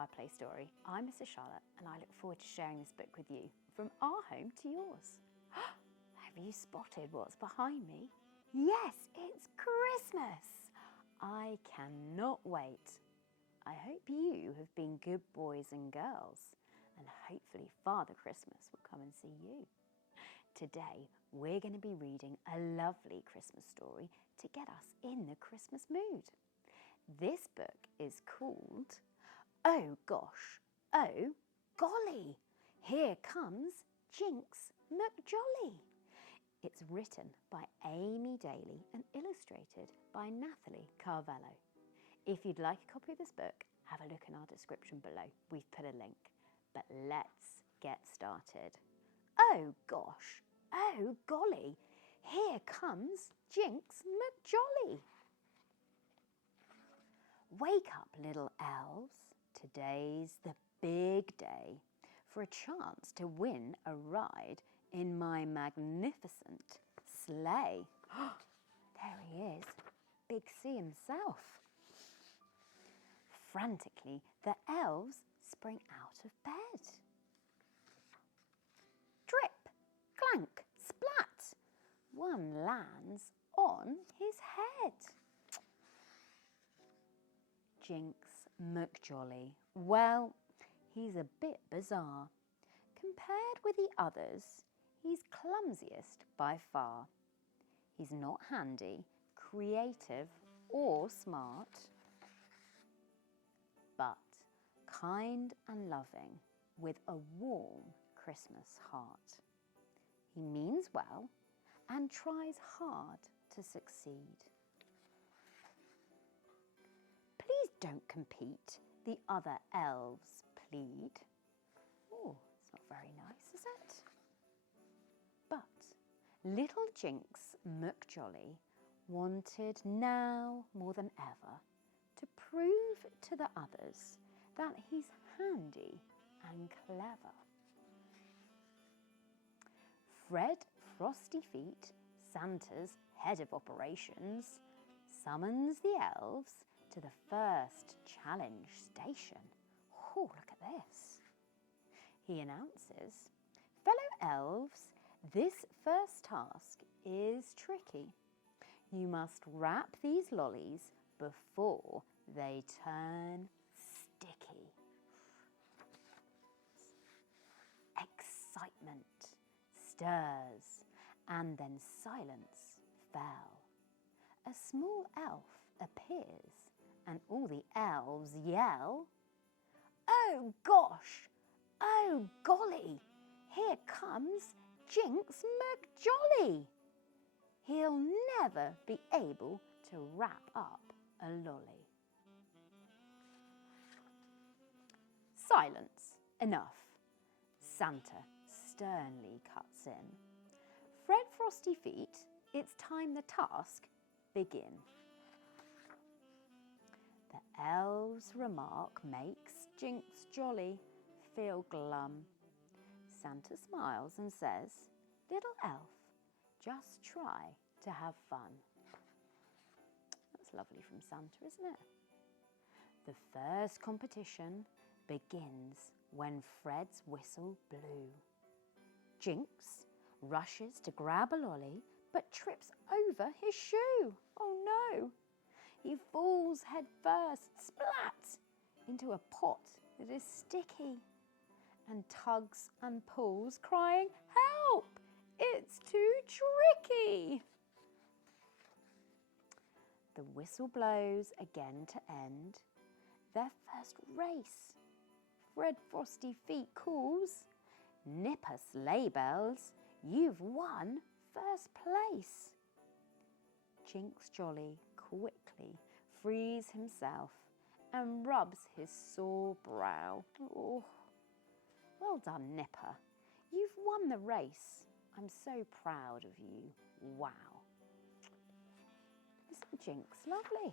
Fireplace Story. I'm Mrs. Charlotte and I look forward to sharing this book with you, from our home to yours. Have you spotted what's behind me? Yes, it's Christmas! I cannot wait. I hope you have been good boys and girls, and hopefully Father Christmas will come and see you. Today, we're going to be reading a lovely Christmas story to get us in the Christmas mood. This book is called Oh Gosh, Oh Golly, Here Comes Jinx McJolly. It's written by Amy Daly and illustrated by Nathalie Carvello. If you'd like a copy of this book, have a look in our description below. We've put a link. But let's get started. Oh gosh, oh golly, here comes Jinx McJolly. Wake up, little elves. Today's the big day for a chance to win a ride in my magnificent sleigh. There he is, Big C himself. Frantically, the elves spring out of bed. Drip, clank, splat. One lands on his head. Jinx McJolly. Well, he's a bit bizarre. Compared with the others, he's clumsiest by far. He's not handy, creative, or smart, but kind and loving with a warm Christmas heart. He means well and tries hard to succeed. Please don't compete, the other elves plead. Oh, it's not very nice, is it? But little Jinx McJolly wanted now more than ever to prove to the others that he's handy and clever. Fred Frosty Feet, Santa's head of operations, summons the elves to the first challenge station. Oh, look at this. He announces, fellow elves, this first task is tricky. You must wrap these lollies before they turn sticky. Excitement stirs, and then silence fell. A small elf appears, and all the elves yell, oh gosh, oh golly, here comes Jinx McJolly. He'll never be able to wrap up a lolly. Silence. Enough. Santa sternly cuts in. Fred Frosty Feet, it's time the task begin. The elves' remark makes Jinx Jolly feel glum. Santa smiles and says, little elf, just try to have fun. That's lovely from Santa, isn't it? The first competition begins when Fred's whistle blew. Jinx rushes to grab a lolly but trips over his shoe. Oh no! He falls head first, splat, into a pot that is sticky and tugs and pulls, crying, help! It's too tricky. The whistle blows again to end their first race. Fred Frosty Feet calls, nipper sleigh bells, you've won first place. Jinx Jolly quickly frees himself and rubs his sore brow. Oh, well done, Nipper. You've won the race. I'm so proud of you. Wow. Isn't Jinx lovely?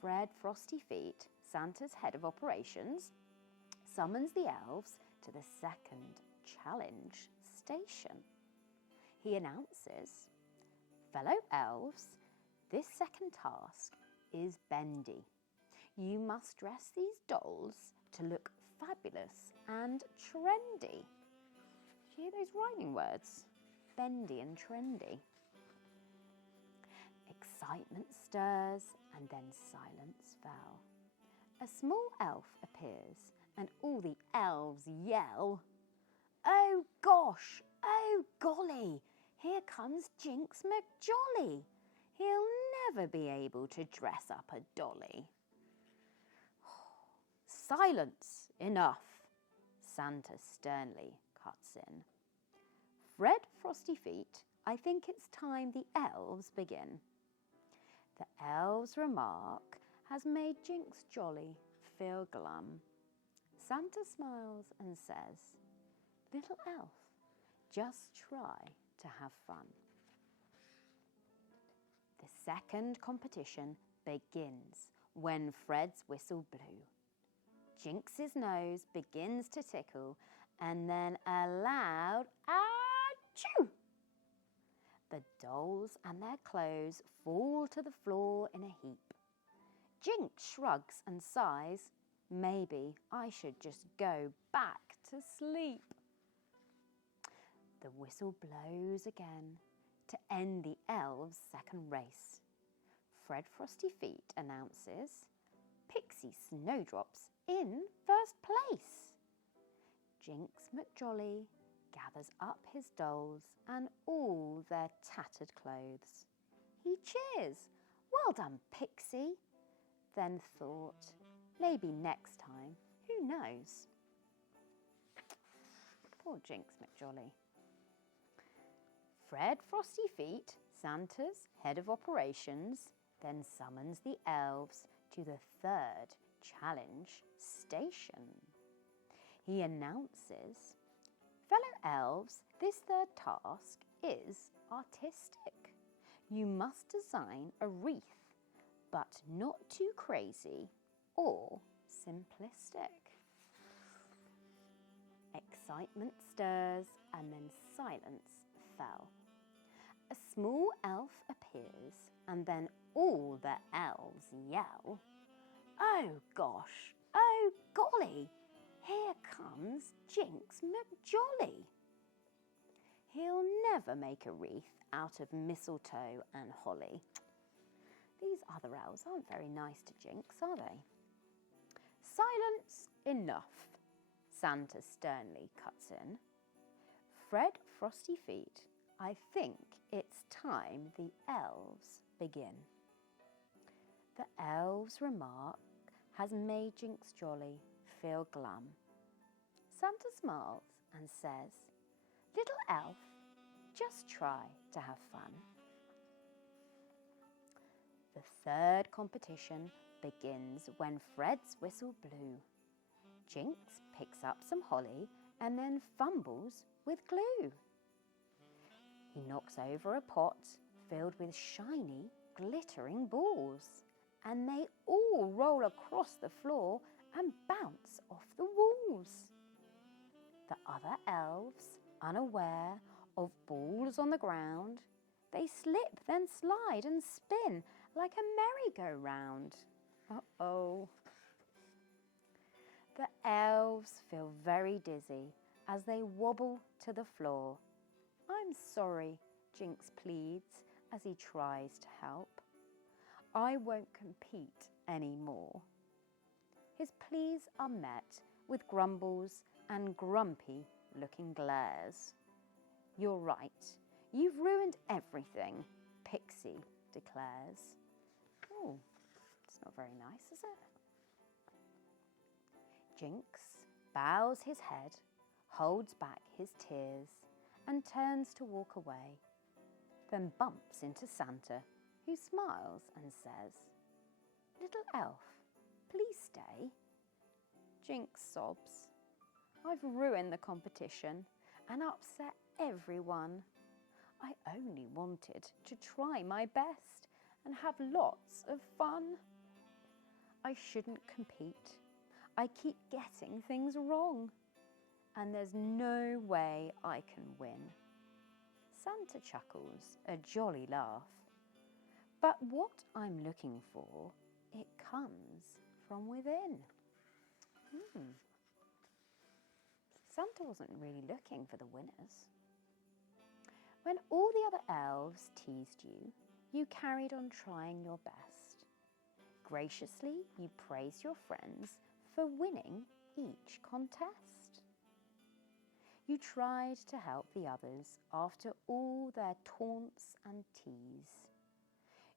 Fred Frosty Feet, Santa's head of operations, summons the elves to the second challenge station. He announces, fellow elves, this second task is bendy. You must dress these dolls to look fabulous and trendy. Do you hear those rhyming words? Bendy and trendy. Excitement stirs and then silence fell. A small elf appears and all the elves yell, "Oh gosh, oh golly, here comes Jinx McJolly. He'll never be able to dress up a dolly." "Silence, enough," Santa sternly cuts in. "Fred Frosty-Feet, I think it's time the elves begin." The elves' remark has made Jinx Jolly feel glum. Santa smiles and says, "Little elf, just try to have fun." The second competition begins when Fred's whistle blew. Jinx's nose begins to tickle and then a loud achoo! The dolls and their clothes fall to the floor in a heap. Jinx shrugs and sighs, "Maybe I should just go back to sleep." The whistle blows again to end the elves' second race. Fred Frosty-Feet announces, "Pixie Snowdrop's in first place." Jinx McJolly gathers up his dolls and all their tattered clothes. He cheers, "Well done, Pixie," then thought, maybe next time, who knows? Poor Jinx McJolly. Fred Frosty-Feet, Santa's head of operations, then summons the elves to the third challenge station. He announces, "Fellow elves, this third task is artistic. You must design a wreath, but not too crazy or simplistic." Excitement stirs and then silence fell. A small elf appears and then all the elves yell, "Oh gosh, oh golly, here comes Jinx McJolly. He'll never make a wreath out of mistletoe and holly." These other elves aren't very nice to Jinx, are they? "Silence, enough," Santa sternly cuts in. "Fred Frosty-Feet, I think it's time the elves begin." The elves' remark has made Jinx Jolly feel glum. Santa smiles and says, "Little elf, just try to have fun." The third competition begins when Fred's whistle blew. Jinx picks up some holly and then fumbles with glue. He knocks over a pot filled with shiny, glittering balls, and they all roll across the floor and bounce off the walls. The other elves, unaware of balls on the ground, they slip, then slide and spin like a merry-go-round. Uh-oh. The elves feel very dizzy as they wobble to the floor. "I'm sorry," Jinx pleads as he tries to help. "I won't compete anymore." His pleas are met with grumbles and grumpy-looking glares. "You're right. You've ruined everything," Pixie declares. Oh, it's not very nice, is it? Jinx bows his head, holds back his tears, and turns to walk away, then bumps into Santa, who smiles and says, "Little elf, please stay." Jinx sobs, "I've ruined the competition and upset everyone. I only wanted to try my best and have lots of fun. I shouldn't compete. I keep getting things wrong, and there's no way I can win." Santa chuckles a jolly laugh. "But what I'm looking for, it comes from within. Santa wasn't really looking for the winners. When all the other elves teased you, you carried on trying your best. Graciously, you praised your friends for winning each contest. You tried to help the others after all their taunts and tease.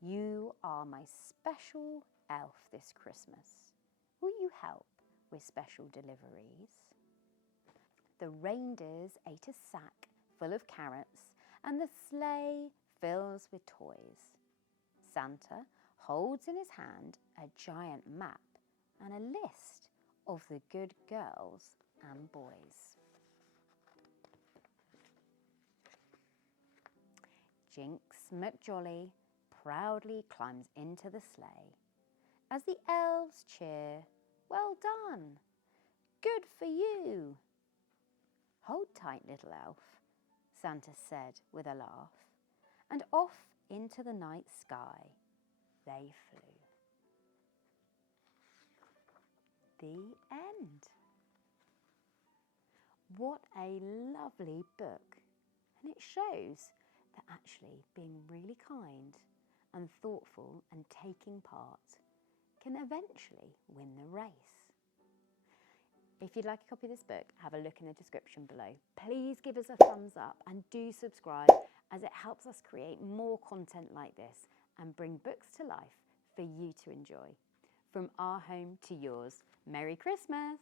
You are my special elf this Christmas. Will you help with special deliveries? The reindeers ate a sack full of carrots and the sleigh fills with toys. Santa holds in his hand a giant map and a list of the good girls and boys. Jinx McJolly proudly climbs into the sleigh as the elves cheer, "Well done! Good for you!" "Hold tight, little elf," Santa said with a laugh, and off into the night sky they flew. The end. What a lovely book. And it shows that actually being really kind and thoughtful and taking part can eventually win the race. If you'd like a copy of this book, have a look in the description below. Please give us a thumbs up and do subscribe, as it helps us create more content like this and bring books to life for you to enjoy. From our home to yours, Merry Christmas!